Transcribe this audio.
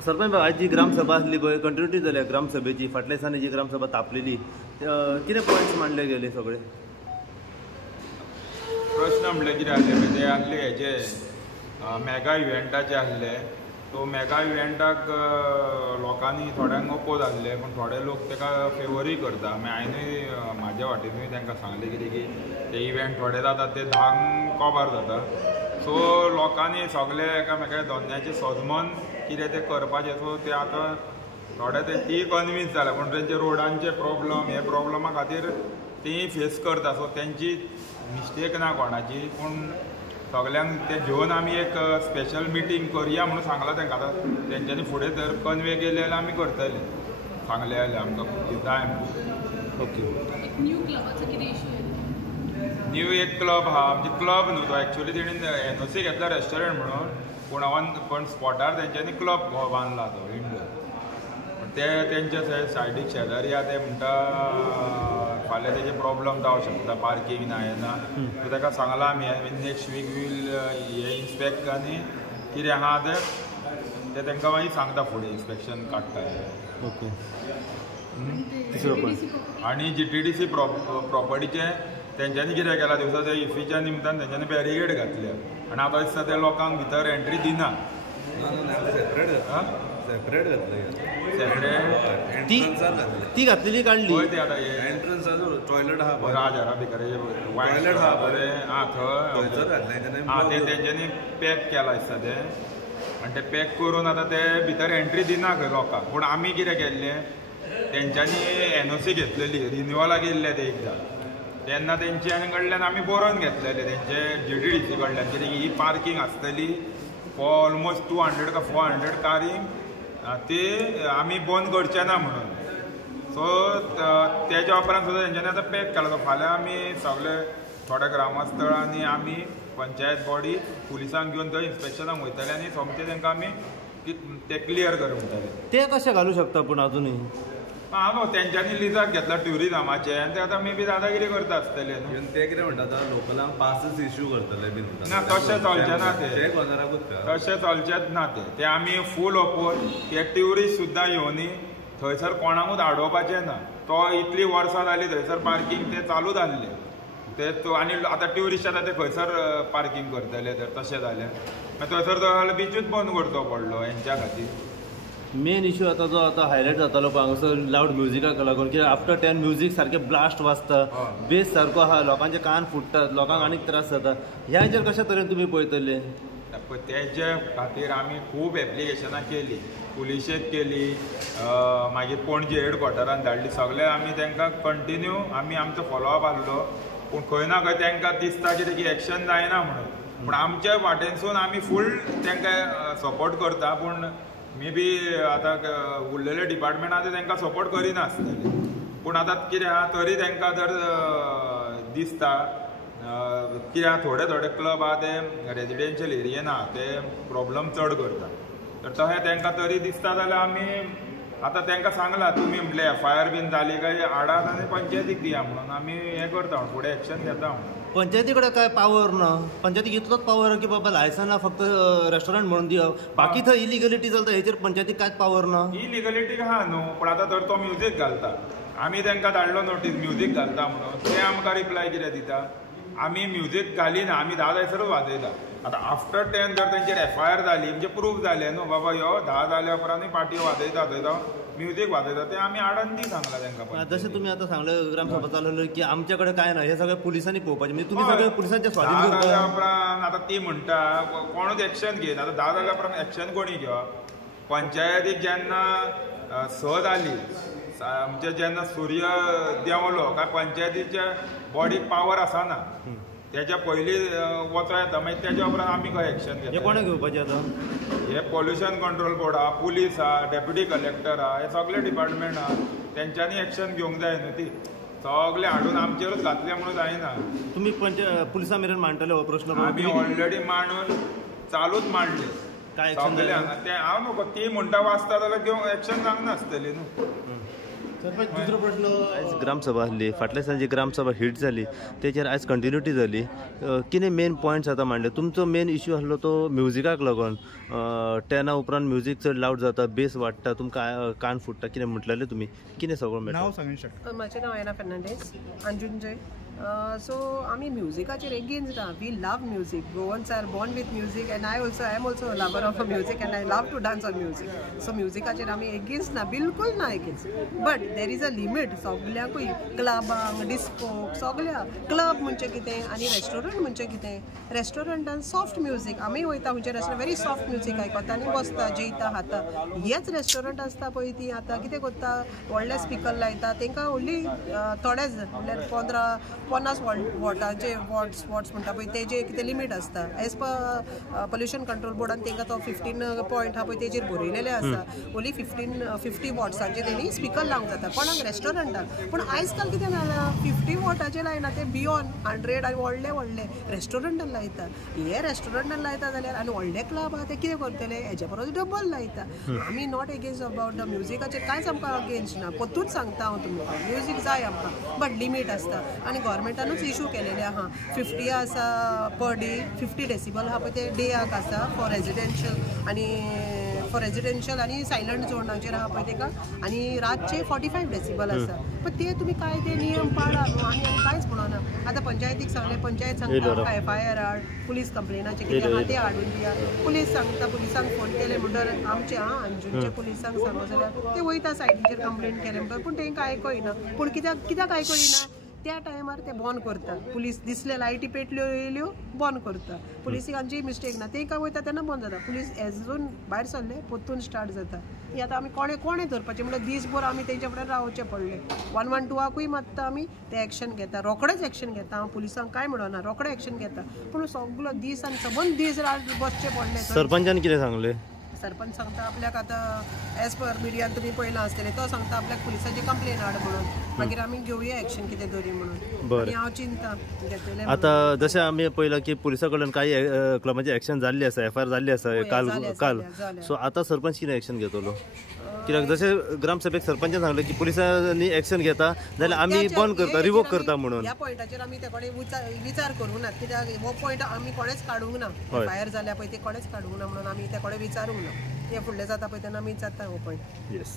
सरपंच आज जी ग्रामसभा आसली पळय कंटिन्युटी जाल्या ग्रामसभेची फाटल्या दिसांनी जी ग्रामसभा तापलेली कितें पॉयंट्स मांडले गेले सगळे प्रश्न म्हणले कितें आसले म्हणजे आसले हेचे मेगा इव्हेंटाचे आसले तो मेगा इव्हेंटाक लोकांनी थोड्यांक ओपोज आसले पण थोडे लोक ताका फेवरूय करता हांवेंय म्हाज्या वाटेनूय तांकां सांगलें कितें की ते इव्हेंट थोडे जाता ते 10 कॉबर जाता सो लोकांनी सगळे एकामेका दोन्याचे सजमन कितें तें करपाचें सो ते आतां थोडे ते ती कन्विन्स जाले पूण तेंचे रोडांचे प्रॉब्लम हे प्रॉब्लमा खातीर ती फेस करता सो तेंची मिस्टेक ना कोणाची पूण सगल्यांक ते घेवन आमी एक स्पेशल मिटींग करया म्हणून सांगलां तांकां आतां तेंच्यांनी फुडें जर कन्वे केले जाल्यार आमी करतले सांगले जाल्यार आमकां जाय ओके न्यू एक क्लब आहा म्हणजे क्लब न्हू तो एक्चुअली तेणीन एनओसी घेतला रेस्टॉरंट म्हणून पूण पण स्पॉटार तेंच्यांनी क्लब बांदला तो इंडोर ते तेंचे सायडीक शेजारी आहा ते म्हणटा फाल्यां तेजे प्रॉब्लम जावंक शकता पार्कींग ना हें ना सो ताका सांगलां आमी नेक्स्ट वीक वील हे इन्स्पेक्ट आनी कितें आहा ते तांकां मागीर सांगता फुडें इन्स्पेक्शन काडटा ओके आनी GTDC प्रॉपर्टीचे तेंच्यांनी कितें केलां दिवसाच्या इफ्फीच्या निमतान तेंच्यांनी बॅरिकेड घातल्या आनी आतां दिसता ते लोकांक भितर एंट्री दिना सेपरेट ती घातलेली काडली पळय ते आतां एंट्रन्स टॉयलेट आहा राजारा भितर टॉयलेट आहा बरें आं थंय ते तेंच्यांनी पॅक केला दिसता ते आनी ते पॅक करून आतां ते भितर एंट्री दिना खंय लोकांक पूण आमी कितें केल्लें तेंच्यांनी एनओसी घेतलेली रिन्युअलाक येयल्ले ते एकदां तेन्ना तेंच्या कडल्यान आमी बरोवन घेतलेले तेंचे GTDC कडल्यान कितें ही पार्कींग आसतली फॉर ऑलमोस्ट 200 का 400 कारींग ते आमी बंद करचे ना म्हणून सो तेच्या उपरांत सुद्दां तेंच्यांनी आतां पॅक केला तो फाल्यां आमी सगळे थोड्या ग्रामस्थळांनी आमी पंचायत बॉडी पुलिसांक घेवन थंय इन्स्पेक्शनाक वयतले आनी सोमते तेंकां आमी ते क्लियर कर म्हणटले ते कशें घालूं शकता पूण अजुनूय न्हू तेंच्यांनी लिजाक घेतला ट्युरिजमाचे आनी ते आतां मे बी दादागिरी करता आसतले न्हू ते कितें म्हणटा लोकलांक पासीस इश्यू करतले बीन ना तशें चलचें ना ते गोंधळाकूच तशें चलचेंच ना ते आमी फूल ओपोज ते ट्युरिस्ट सुद्दां येवनी थंयसर कोणाकूच आडोवपाचें ना तो इतली वर्सां जालीं थंयसर पार्कींग ते चालूच आसलें ते आनी आतां ट्युरिस्ट आतां ते खंयसर पार्कींग करतले तर तशें जालें थंयसर जाल्यार बीचूच बंद करचो पडलो हेंच्या खातीर मेन इश्यू आतां जो आतां हायलायट जातालो पळय हांगासर लावड म्युजिकाक लागून कित्याक आफ्टर 10 म्युजीक सारकें ब्लास्ट वाजता बेस सारको आहा लोकांचे कान फुट्टात लोकांक आनीक त्रास जाता ह्या हेचेर कशा तरेन तुमी पळयतले तेजे खातीर आमी खूब एप्लिकेशनां केली पुलिशेक केली मागीर पणजे हेडक्वॉर्टरान धाडली सगळे आमी तांकां कंटिन्यू आमी आमचो फॉलोअप आहलो पूण खंय ना खंय तांकां दिसता कितें की एक्शन जायना म्हणून पूण आमच्या वाटेनसून आमी फूल तांकां सपोर्ट करता पूण मे बी आतां उरलेले डिपार्टमेंट आहा ते तांकां सपोर्ट करिना आसतले पूण आतां कितें आहा तरी तांकां जर दिसता कित्याक थोडे क्लब आहा ते रेजिडेन्शियल एरियेन आहा ते प्रॉब्लम चड करता तर तशें तांकां तरी दिसता जाल्यार आमी आतां तांकां सांगलां तुमी म्हणलें FIR बीन जाली काय हाडात आनी पंचायतीक दिया म्हणून आमी हें करता म्हणून फुडें एक्शन घेता म्हणून पंचायती कडेन काय पावर ना पंचायतीक इतलोच पावर की बाबा लायसना फक्त रेस्टॉरंट म्हणून दिवप बाकी थंय इलिगलिटी चलता हेचेर पंचायतीक कांयच पावर ना इलिगलिटी आहा न्हू पूण आतां तर तो म्युजीक घालता आमी तांकां धाडलो नोटीस म्युजीक घालता म्हणून ते आमकां रिप्लाय कितें दिता आमी म्युजीक घालिना आमी 10 जायसरूच वाजयता आतां आफ्टर 10 जर तेंचेर FIR जाली म्हणजे प्रूफ जालें न्हू बाबा ह्यो 10 जाल्या उपरांत पार्टी वाजयता थंय तो म्युजीक वाजयता ते आमी हाडून दी सांगला तांकां जशें तुमी आतां सांगलें ग्रामसभा चालवली की आमचे कडेन कांय ना हे सगळें पुलिसांनी पळोवपाचें म्हणजे तुमी सगळें पुलिसांच्या स्वाधीन जाल्या उपरांत आतां ती म्हणटा कोणूच एक्शन घेयना आतां 10 जाल्या उपरांत एक्शन कोणी घेवप पंचायतीक जेन्ना स जाली म्हणजे जेन्ना सूर्य देंवलो काय पंचायतीच्या बॉडीक पावर आसना तेच्या पयलीं वचो येता मागीर तेच्या उपरांत आमी खंय एक्शन घेता हे कोणे घेवपाचें आतां हे पॉल्युशन कंट्रोल बोर्ड आहा पुलीस आहा डेप्युटी कलेक्टर आहा हे सगळे डिपार्टमेंट आहा तेंच्यांनी एक्शन घेवंक जाय न्हू ती सगळे हाडून आमचेरूच घातले म्हणून जायना तुमी पुलिसां मेरेन मांडटले हो प्रश्न आमी ऑलरेडी मांडून चालूच मांडले काय सगळे हांगा ते हांव न्हू ती म्हणटा वाचता जाल्यार घेवंक एक्शन जावंक नासतली न्हू दुसरो प्रश्न, आयज ग्रामसभा आहली, फाटल्या दिसांची ग्रामसभा हिट जाली, तेचेर आयज कंटिन्युटी जाली. कितें मेन पॉयंट्स आतां मांडले? तुमचो मेन इश्यू आसलो तो म्युजिकाक लागून. 10 उपरांत म्युजीक चड लावड जाता, बेस वाडटा, तुमकां कान फुटता, कितें म्हटलेलें तुमी? कितें सगळें नाव सांगूंक शकता? म्हजें नांव एना फेर्नांडीस, अंजुंजय. सो आमी म्युजिकाचेर एगेन्स्ट ना. We love music. Goans are born with music and I am also a lover of a music and I love to dance on music. So म्युजिकाचेर आमी एगेन्स्ट ना, बिलकुल ना against. But there is a limit. सगळ्यांकूय क्लबांक, डिस्कोक, सगळ्या club म्हणजे कितें आनी रेस्टॉरंट म्हणजे कितें. रेस्टॉरंटान सॉफ्ट म्युजीक आमी वयता, म्हणजे रेस्टॉरंट व्हेरी सॉफ्ट म्युजीक आयकता आनी बसता, जेयता, खाता. हेच रेस्टॉरंट आसता पळय ती आतां कितें करता, व्हडले स्पिकर लायता, तांकां व्हडली थोडेच म्हणल्यार 50 वॉटाचे वॉट्स म्हणटा पळय तेजे कितें लिमीट आसता. एज पर पोल्युशन कंट्रोल बोर्डान तांकां तो 15 पॉयंट आहा पळय तेजेर बरयलेले आसा. ओन्ली 50 वॉट्सांचे तेणी स्पिकर लावंक जाता कोणाक रेस्टॉरंटाक. पूण आयज काल कितें जालां, 50 वॉटाचे लायना, ते बियॉन्ड 100 आनी व्हडले रेस्टॉरंटान लायता. हे रेस्टॉरंटान लायता जाल्यार आनी व्हडले क्लब आहा ते कितें करतले, हेच्या परस डबल लायता. आमी नॉट एगेन्स्ट अबावट द म्युजिकाचेर कांयच आमकां अगेन्स्ट ना. परतूच सांगता हांव तुमकां, म्युजीक जाय आमकां, बट लिमीट आसता. आनी गव्हर्मेंटानूच इशू केलेले आहा. 50 आसा पर डे, 50 डेसिबल आहा पळय ते डेयाक आसा फॉर रेजिडेन्शियल आनी सायलंट झोनाचेर आहा पळय तेका, आनी रातचे 45 डेसिबल आसा. पण ते तुमी काय ते नियम पाळा न्हू, आनी कांयच म्हणना. आतां पंचायतीक सांगलें, पंचायत सांगता FIR हाड, पुलीस कंप्लेनाचें कितें आहा तें हाडून दिया. पुलीस सांगता, पुलिसांक फोन केले म्हणटच आमचे अंजुनचे पुलिसांक सांगो जाल्यार ते वयता सायटीचेर कंप्लेन केले म्हणटच, पूण तांकां आयकयना. पूण कित्याक आयकयना, त्या टायमार ते बंद करता. पुलीस दिसले लायटी पेटल्यो येयल्यो बंद करता. पुलिसीक आमची मिस्टेक ना, तांकां वयता तेन्ना बंद जाता. पुलीस एजून भायर सरले परतून स्टार्ट जाता. ही आतां आमी कोणें धरपाचें म्हणल्यार दीसभर आमी तेंच्या फुड्यान रावचें पडलें. 112 मारता आमी, ते एक्शन घेता, रोखडेंच एक्शन घेता. हांव पुलिसांक काय म्हणना, रोखडें एक्शन घेता. पूण सगळो दीस आनी सबंद दीस बसचें पडलें. सरपंचान कितें सांगलें? सरपंच सांगता आपल्याक आतां एज पर मिडियान तुमी पळयलां आसतलें, तो सांगता आपल्याक पुलिसाची कंप्लेन हाड म्हणून, मागीर आमी घेवया एक्शन कितें तरी म्हणून. आनी हांव चिंता घेतलेलें. आतां जशें आमी पळयलां की पुलिसा कडल्यान काही क्लबाची एक्शन जाल्ली आसा, FIR जाल्ली आसा काल. सो आतां सरपंच कितें एक्शन घेतलो? कित्याक जशें ग्रामसभेक सरपंचान सांगलें की पुलिसांनी एक्शन घेता जाल्यार आमी बंद करता, रिवोक करता म्हणून. ह्या पॉयंटाचेर आमी ते कडेन विचार करूंक ना, कित्याक हो पॉयंट आमी कोणेच काडूंक ना. FIR जाल्या पळय ते कोणेच काडूंक ना म्हणून आमी ते कडेन विचारूंक ना. हे फुडलें जाता पळय तेन्ना आमी विचारता हो पॉयंट. येस.